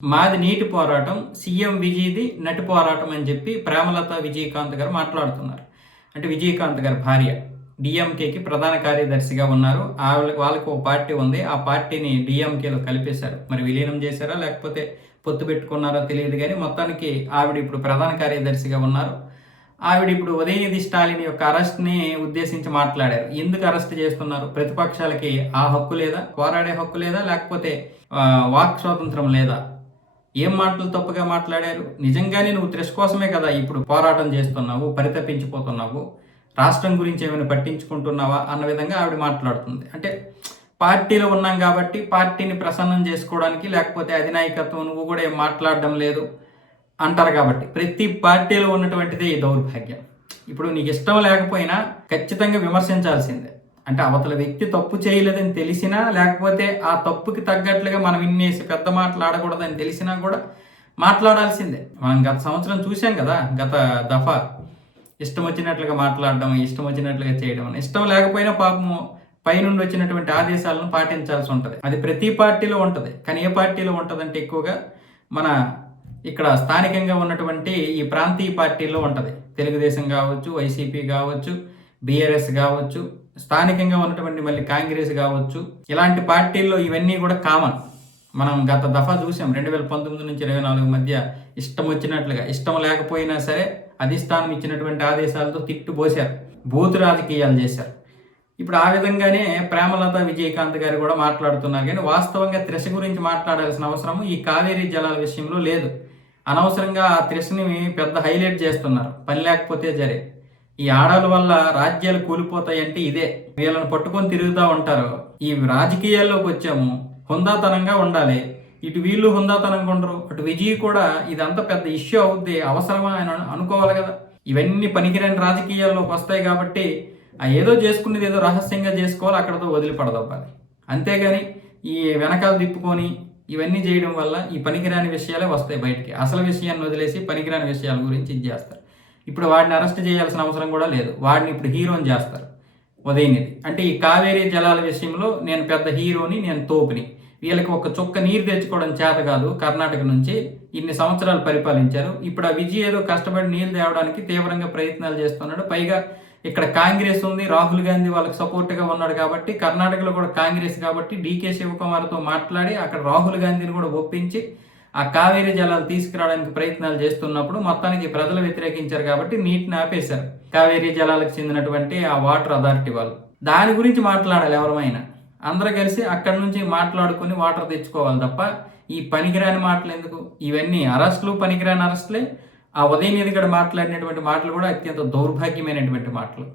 మాది నీటి పోరాటం, సీఎం విజయ్‌ది నటి పోరాటం అని చెప్పి ప్రేమలత విజయకాంత్ గారు మాట్లాడుతున్నారు. అంటే విజయకాంత్ గారి భార్య. డీఎంకేకి ప్రధాన కార్యదర్శిగా ఉన్నారు. వాళ్ళకి ఒక పార్టీ ఉంది. ఆ పార్టీని డీఎంకేలో కలిపేశారు. మరి విలీనం చేశారా లేకపోతే పొత్తు పెట్టుకున్నారో తెలియదు గానీ మొత్తానికి ఆవిడ ఇప్పుడు ప్రధాన కార్యదర్శిగా ఉన్నారు. ఆవిడ ఇప్పుడు ఉదయనిధి స్టాలిన్ యొక్క అరెస్ట్‌ని ఉద్దేశించి మాట్లాడారు. ఎందుకు అరెస్ట్ చేస్తున్నారు? ప్రతిపక్షాలకి ఆ హక్కు లేదా? పోరాడే హక్కు లేదా? లేకపోతే వాక్ స్వాతంత్రం లేదా? ఏం మాటలు తప్పుగా మాట్లాడారు? నిజంగానే నువ్వు త్రెష్ కోసమే కదా ఇప్పుడు పోరాటం చేస్తున్నావు, పరితపించిపోతున్నావు, రాష్ట్రం గురించి ఏమైనా పట్టించుకుంటున్నావా అన్న విధంగా ఆవిడ మాట్లాడుతుంది. అంటే పార్టీలో ఉన్నాం కాబట్టి పార్టీని ప్రసన్నం చేసుకోవడానికి, లేకపోతే అధినాయకత్వం నువ్వు కూడా ఏం మాట్లాడడం లేదు అంటారు కాబట్టి. ప్రతి పార్టీలో ఉన్నటువంటిదే ఈ దౌర్భాగ్యం. ఇప్పుడు నీకు ఇష్టం లేకపోయినా ఖచ్చితంగా విమర్శించాల్సిందే. అంటే అవతల వ్యక్తి తప్పు చేయలేదని తెలిసినా, లేకపోతే ఆ తప్పుకి తగ్గట్లుగా మనం ఇన్నేసి పెద్ద మాటలు ఆడకూడదని తెలిసినా కూడా మాట్లాడాల్సిందే. మనం గత సంవత్సరం చూసాం కదా, గత దఫా ఇష్టం వచ్చినట్లుగా మాట్లాడడం, ఇష్టం వచ్చినట్లుగా చేయడం. ఇష్టం లేకపోయినా పాపము పైనుండి వచ్చినటువంటి ఆదేశాలను పాటించాల్సి ఉంటుంది. అది ప్రతి పార్టీలో ఉంటుంది. కానీ ఏ పార్టీలో ఉంటుందంటే ఎక్కువగా మన ఇక్కడ స్థానికంగా ఉన్నటువంటి ఈ ప్రాంతీయ పార్టీల్లో ఉంటుంది. తెలుగుదేశం కావచ్చు, వైసీపీ కావచ్చు, బీఆర్ఎస్ కావచ్చు, స్థానికంగా ఉన్నటువంటి మళ్ళీ కాంగ్రెస్ కావచ్చు, ఇలాంటి పార్టీల్లో ఇవన్నీ కూడా కామన్. మనం గత దఫా చూసాం 2019 నుంచి 24 మధ్య ఇష్టం వచ్చినట్లుగా, ఇష్టం లేకపోయినా సరే అధిష్టానం ఇచ్చినటువంటి ఆదేశాలతో తిట్టుపోశారు, బూతు రాజకీయాలు చేశారు. ఇప్పుడు ఆ విధంగానే ప్రేమలత విజయకాంత్ గారు కూడా మాట్లాడుతున్నారు. కానీ వాస్తవంగా త్రెష గురించి మాట్లాడాల్సిన అవసరం ఈ కావేరీ జలాల విషయంలో లేదు. అనవసరంగా ఆ త్రెషని పెద్ద హైలైట్ చేస్తున్నారు. పని లేకపోతే జరే. ఈ ఆడాల వల్ల రాజ్యాలు కూలిపోతాయంటే ఇదే. వీళ్ళని పట్టుకొని తిరుగుతూ ఉంటారు. ఈ రాజకీయాల్లోకి వచ్చాము, హుందాతనంగా ఉండాలి. ఇటు వీళ్ళు హుందాతనంగా ఉండరు, అటు విజయ్ కూడా ఇదంతా పెద్ద ఇష్యూ అవుద్ది, అవసరమా అని అనుకోవాలి కదా. ఇవన్నీ పనికిరాని రాజకీయాల్లోకి వస్తాయి కాబట్టి ఏదో చేసుకునేది ఏదో రహస్యంగా చేసుకోవాలి, అక్కడతో వదిలిపడదవ్వాలి. అంతేగాని ఈ వెనకాల తిప్పుకొని ఇవన్నీ చేయడం వల్ల ఈ పనికిరాని విషయాలే వస్తాయి బయటికి. అసలు విషయాన్ని వదిలేసి పనికిరాని విషయాల గురించి ఇది చేస్తారు. ఇప్పుడు వాడిని అరెస్ట్ చేయాల్సిన అవసరం కూడా లేదు. వాడిని ఇప్పుడు హీరోని చేస్తారు, ఉదయనిధి. అంటే ఈ కావేరీ జలాల విషయంలో నేను పెద్ద హీరోని, నేను తోపుని, వీళ్ళకి ఒక చుక్క నీరు తెచ్చుకోవడం చేత కాదు. కర్ణాటక నుంచి ఇన్ని సంవత్సరాలు పరిపాలించారు. ఇప్పుడు ఆ విజయ్ ఏదో కష్టపడి నీళ్ళు తేవడానికి తీవ్రంగా ప్రయత్నాలు చేస్తున్నాడు. పైగా ఇక్కడ కాంగ్రెస్ ఉంది, రాహుల్ గాంధీ వాళ్ళకి సపోర్ట్గా ఉన్నాడు కాబట్టి, కర్ణాటకలో కూడా కాంగ్రెస్ కాబట్టి డీకే శివకుమార్తో మాట్లాడి అక్కడ రాహుల్ గాంధీని కూడా ఒప్పించి ఆ కావేరీ జలాలు తీసుకురావడానికి ప్రయత్నాలు చేస్తున్నప్పుడు మొత్తానికి ప్రజలు వ్యతిరేకించారు కాబట్టి నీటిని ఆపేశారు. కావేరీ జలాలకు చెందినటువంటి ఆ వాటర్ అథారిటీ వాళ్ళు. దాని గురించి మాట్లాడాలి ఎవరమైనా. అందరూ కలిసి అక్కడి నుంచి మాట్లాడుకుని వాటర్ తెచ్చుకోవాలి తప్ప ఈ పనికిరాని మాటలు ఎందుకు? ఇవన్నీ అరెస్టులు పనికిరాని అరెస్టులే. ఆ ఉదయనిధి గడ మాట్లాడినటువంటి మాటలు కూడా అత్యంత దౌర్భాగ్యమైనటువంటి మాటలు.